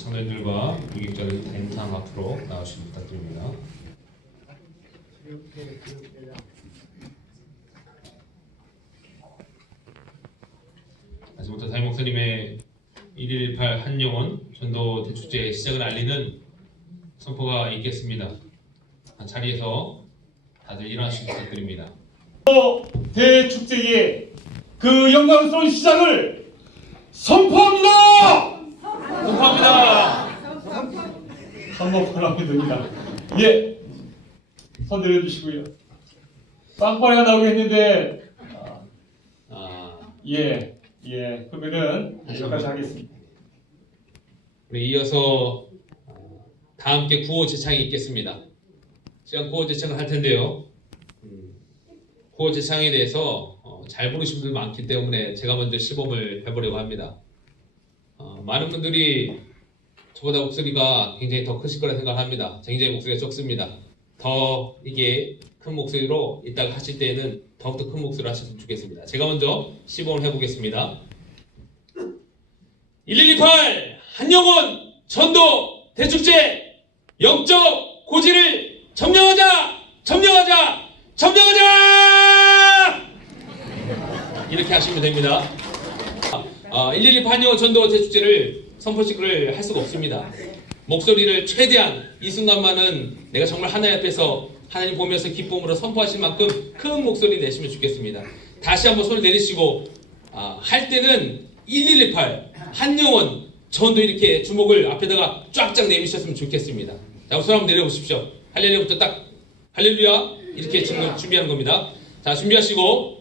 청년들과 유격자들 벤탕 앞으로 나오시기 부탁드립니다. 아직부터 담임 목사님의 1118 한영원 전도 대축제 시작을 알리는 선포가 있겠습니다. 자리에서 다들 일어나시기 부탁드립니다. 대축제의 그 영광스러운 시작을 선포합니다! 선포합니다. 선포 바랍니다. 예, 손 들어주시고요. 빵빠레가 나오게 했는데 아, 아, 예, 예, 그러면은 여기까지 하겠습니다. 우리 이어서 어, 다 함께 구호 제창이 있겠습니다. 시간 구호 제창을 할 텐데요. 음, 구호 제창에 대해서 어, 잘 부르신 분들 많기 때문에 제가 먼저 시범을 해보려고 합니다. 어, 많은 분들이 저보다 목소리가 굉장히 더 크실 거라 생각합니다. 굉장히 목소리가 적습니다. 더 이게 큰 목소리로 이따가 하실 때에는 더욱더 큰 목소리로 하셨으면 좋겠습니다. 제가 먼저 시범을 해보겠습니다. 1128 한영원 전도 대축제 영적 고지를 점령하자 점령하자 점령하자 이렇게 하시면 됩니다. 아, 1128 한영원 전도 대축제를 선포식을 할 수가 없습니다. 목소리를 최대한 이 순간만은 내가 정말 하나님 앞에서 하나님 보면서 기쁨으로 선포하실 만큼 큰 목소리 내시면 좋겠습니다. 다시 한번 손을 내리시고 아, 할 때는 1118 한영원 전도 이렇게 주먹을 앞에다가 쫙쫙 내미셨으면 좋겠습니다. 자, 손 한번 내려보십시오. 할렐루야부터 딱 할렐루야 이렇게 지금 준비하는 겁니다. 자, 준비하시고